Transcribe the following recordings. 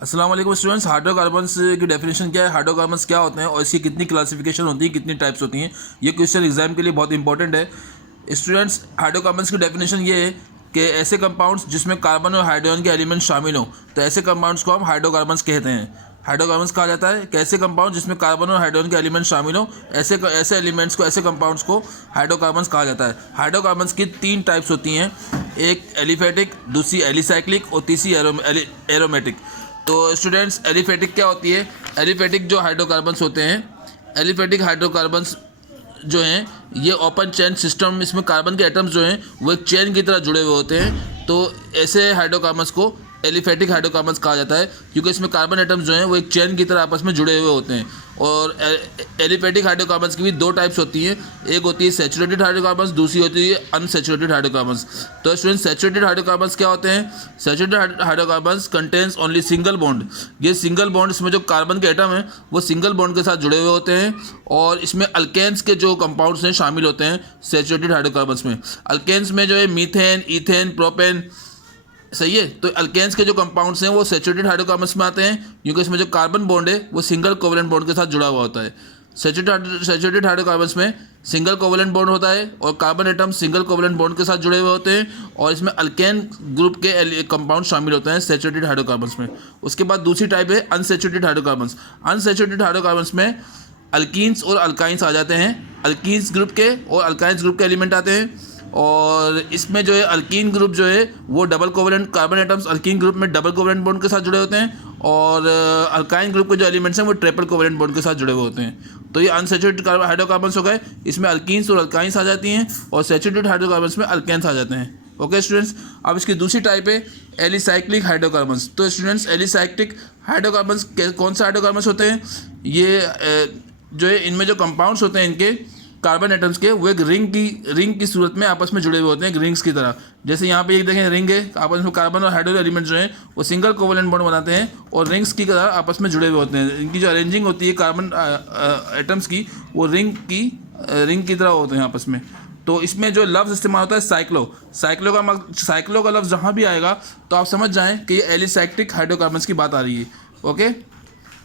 अस्सलाम वालेकुम students. Hydrocarbons की डेफिनेशन क्या है, हाइड्रोकार्बन्स क्या होते हैं और इसकी कितनी क्लासिफिकेशन होती है, कितनी टाइप्स होती हैं, ये क्वेश्चन एग्जाम के लिए बहुत इंपॉर्टेंट है। स्टूडेंट्स, हाइड्रोकार्बन्स की डेफिनेशन ये है कि ऐसे कंपाउंड्स जिसमें कार्बन और हाइड्रोजन के एलिमेंट शामिल हों, तो ऐसे कंपाउंड्स को हम हाइड्रोकार्बन्स कहते हैं। हाइड्रोकार्बन्स कहा जाता है कि ऐसे कंपाउंड जिसमें कार्बन और हाइड्रोजन के एलिमेंट शामिल हो, ऐसे एलिमेंट्स को, ऐसे कंपाउंड्स को हाइड्रोकार्बन्स कहा जाता है। हाइड्रोकार्बन्स की तीन टाइप्स होती हैं, एक एलिफेटिक, दूसरी एलिसाइक्लिक और तीसरी एरोमेटिक। तो स्टूडेंट्स, एलिफेटिक क्या होती है? एलिफेटिक जो हाइड्रोकार्बन्स होते हैं, एलिफेटिक हाइड्रोकार्बन्स जो हैं ये ओपन चेन सिस्टम, इसमें कार्बन के एटम्स जो हैं वो एक चेन की तरह जुड़े हुए होते हैं। तो ऐसे हाइड्रोकार्बन्स को एलिफेटिक हाइड्रोकार्बन्स कहा जाता है, क्योंकि इसमें कार्बन एटम्स जो हैं वो एक चेन की तरह आपस में जुड़े हुए होते हैं। और एलिफेटिक हाइड्रोकार्बन्स की भी दो टाइप्स होती हैं, एक होती है सैचुरेटेड हाइड्रोकार्बन्स, दूसरी होती है अनसैचुरेटेड हाइड्रोकार्बन्स। तो स्टूडेंट, सैचुरेटेड हाइड्रोकार्बन्स क्या होते हैं? Saturated hydrocarbons contains only single bond. ये सिंगल बॉन्ड, इसमें जो कार्बन के एटम हैं वो सिंगल बॉन्ड के साथ जुड़े हुए होते हैं, और इसमें अल्केन्स के जो कंपाउंड्स हैं शामिल होते हैं सैचुरेटेड हाइड्रोकार्बन्स में। अल्केन्स में जो है मीथेन, ईथेन, प्रोपेन, सही है। तो अल्केन्स के जो कंपाउंड्स हैं वो सैचुरेटेड हाइड्रोकार्बन्स में आते हैं, क्योंकि इसमें जो कार्बन बॉन्ड है वो सिंगल कोवेलेंट बॉन्ड के साथ जुड़ा हुआ होता है। सैचुरेटेड हाइड्रोकार्बन्स में सिंगल कोवेलेंट बॉन्ड होता है और carbon atom single covalent bond के साथ जुड़े हुए होते हैं, और इसमें अल्केन ग्रुप के कंपाउंड शामिल होते हैं सैचुरेटेड हाइड्रोकार्बन्स में। उसके बाद दूसरी टाइप है अनसैचुरेटेड हाइड्रोकार्बन्स। अनसैचुरेटेड हाइड्रोकार्बन्स में अल्कीन्स और अल्काइंस आ जाते हैं, अल्कीन्स ग्रुप के और अल्काइंस ग्रुप के एलिमेंट आते हैं। और इसमें जो है अल्कीन ग्रुप जो है वो double covalent, carbon atoms alkyne group में डबल कोवेलेंट बॉन्ड के साथ जुड़े होते हैं, और अल्काइन ग्रुप के जो एलिमेंट्स हैं वो ट्रिपल कोवेलेंट बॉन्ड के साथ जुड़े हुए होते हैं। तो ये अनसैचुरेटेड हाइड्रोकार्बन्स हो गए, इसमें अल्कीन्स और अल्काइंस आ जाती हैं, और सैचुरेटेड हाइड्रोकार्बन्स में अल्केन्स आ जाते हैं। ओके स्टूडेंट्स, अब इसकी दूसरी टाइप है एलिसाइक्लिक हाइड्रोकार्बन्स। तो स्टूडेंट्स, एलिसाइक्लिक हाइड्रोकार्बन्स कौन सा हाइड्रोकार्बन्स होते हैं? ये जो है इनमें जो कंपाउंड्स होते हैं इनके कार्बन एटम्स के, वो एक रिंग की सूरत में आपस में जुड़े हुए होते हैं, एक रिंग्स की तरह। जैसे यहाँ पे एक देखें रिंग है, आपस में कार्बन और हाइड्रोजन एलिमेंट जो हैं वो सिंगल कोवेलेंट बॉन्ड बनाते हैं और रिंग्स की तरह आपस में जुड़े हुए होते हैं। इनकी जो अरेंजिंग होती है कार्बन एटम्स की, वो रिंग की तरह होते हैं आपस में। तो इसमें जो लफ्ज़ इस्तेमाल होता है साइक्लो का लफ्ज़ जहाँ भी आएगा तो आप समझ जाएँ कि ये एलिसाइक्लिक हाइड्रोकार्बन्स की बात आ रही है। ओके,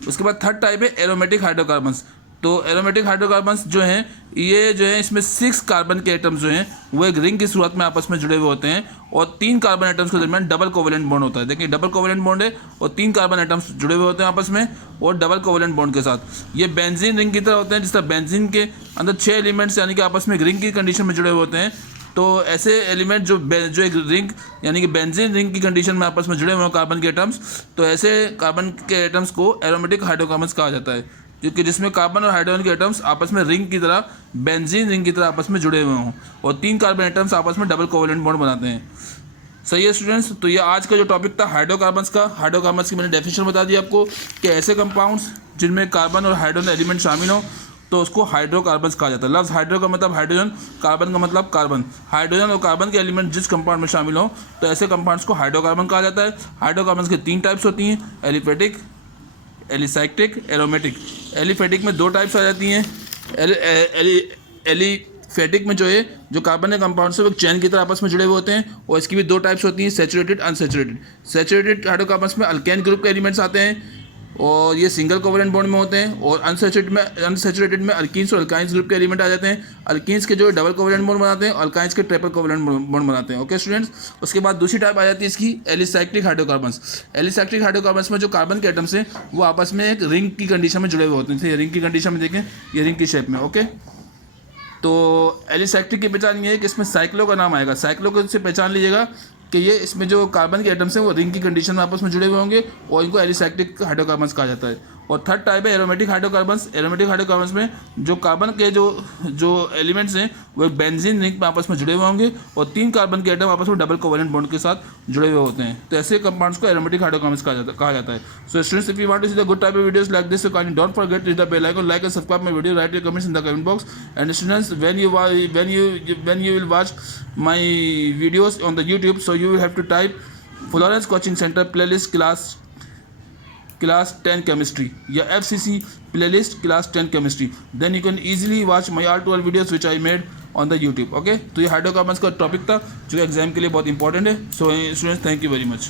उसके बाद थर्ड टाइप है एरोमेटिक हाइड्रोकार्बन्स। तो एरोमेटिक हाइड्रोकार्बन्स जो हैं ये जो है इसमें 6 कार्बन के एटम्स जो हैं वो एक रिंग की सूरत में आपस में जुड़े हुए होते हैं, और 3 कार्बन एटम्स के दरमियान डबल कोवेलेंट बॉन्ड होता है। देखिए, डबल कोवेलेंट बॉन्ड है और 3 कार्बन एटम्स जुड़े हुए होते हैं आपस में, और डबल कोवेलेंट बॉन्ड के साथ ये बेंजीन रिंग की तरह होते हैं। जिस तरह बेंजीन के अंदर 6 एलिमेंट्स यानी कि आपस में एक रिंग की कंडीशन में जुड़े हुए होते हैं, तो ऐसे एलिमेंट जो एक रिंग यानी कि बेंजीन रिंग की कंडीशन में आपस में जुड़े हुए हैं कार्बन के एटम्स, तो ऐसे कार्बन के एटम्स को एरोमेटिक हाइड्रोकार्बन्स कहा जाता है, क्योंकि जिसमें कार्बन और हाइड्रोजन के एटम्स आपस में रिंग की तरह, बेंजीन रिंग की तरह आपस में जुड़े हुए हों, और 3 कार्बन एटम्स आपस में डबल कोवेलेंट बॉन्ड बनाते हैं। सही है स्टूडेंट्स, तो ये आज का जो टॉपिक था हाइड्रोकार्बन्स का। हाइड्रोकार्बन्स की मैंने डेफिनेशन बता दी आपको कि ऐसे कंपाउंड्स जिनमें कार्बन और हाइड्रोजन एलिमेंट शामिल हो तो उसको हाइड्रोकार्बन्स कहा जाता है। लफ्ज़ हाइड्रो का मतलब हाइड्रोजन, कार्बन का मतलब कार्बन। हाइड्रोजन और कार्बन के एलिमेंट जिस कंपाउंड में शामिल हो तो ऐसे कंपाउंड्स को हाइड्रोकार्बन कहा जाता है। हाइड्रोकार्बन्स की 3 टाइप्स होती हैं, एलिफेटिक, एलिसाइक्लिक, एरोमेटिक। एलिफेटिक में 2 टाइप्स आ जाती हैं। एलिफेटिक में जो है जो कार्बन के कंपाउंड्स है वो चैन की तरह आपस में जुड़े हुए होते हैं, और इसकी भी 2 टाइप्स होती हैं, सैचुरेटेड, अनसैचुरेटेड। सैचुरेटेड हाइड्रोकार्बन्स में अल्केन ग्रुप के एलिमेंट्स आते हैं और ये सिंगल कोवेलेंट बॉन्ड में होते हैं, और अनसैचुरेटेड में अल्कीन्स और अल्काइंस ग्रुप के एलिमेंट आ जाते हैं। अल्कीन्स के जो डबल कोवेलेंट बॉन्ड बनाते हैं, अल्काइंस के ट्रिपल कोवेलेंट बॉन्ड बनाते हैं। ओके स्टूडेंट्स, उसके बाद दूसरी टाइप आ जाती है इसकी एलिसाइक्लिक हाइड्रोकार्बन्स। एलिसाइक्लिक हाइड्रोकार्बन्स में जो कार्बन के एटम्स हैं वो आपस में एक रिंग की कंडीशन में जुड़े हुए होते हैं। रिंग की कंडीशन में देखें, ये रिंग की शेप में। ओके, तो एलिसाइक्लिक की पहचान ये है कि इसमें साइक्लो का नाम आएगा। साइक्लो को से पहचान लीजिएगा कि ये इसमें जो कार्बन के एटम्स हैं वो रिंग की कंडीशन में आपस में जुड़े हुए होंगे, और इनको एलिसाइक्लिक हाइड्रोकार्बन्स कहा जाता है। और थर्ड टाइप है एरोमेटिक हाइड्रोकार्बन्स। एरोमेटिक हाइड्रोकार्बन्स में जो कार्बन के जो एलिमेंट्स हैं वो एक बेंजीन रिंग में आपस में जुड़े हुए होंगे, और 3 कार्बन के एटम आपस में डबल कोवेलेंट बॉन्ड के साथ जुड़े हुए होते हैं। तो ऐसे कंपाउंड्स को एरोमेटिक हाइड्रोकार्बन्स कहा जाता है। So students, if you want to see the good type of videos like this, so kindly don't forget to hit the bell icon, like and subscribe my video, write your comments in the comment box. And students, when you will watch my videos on the YouTube, so you will have to type Florence Coaching Center playlist class 10 chemistry या FCC playlist class 10 chemistry, then you can easily watch my all 12 videos which I made on the YouTube. Okay, तो ये hydrocarbons का topic था जो exam के लिए बहुत important है। So students, thank you very much.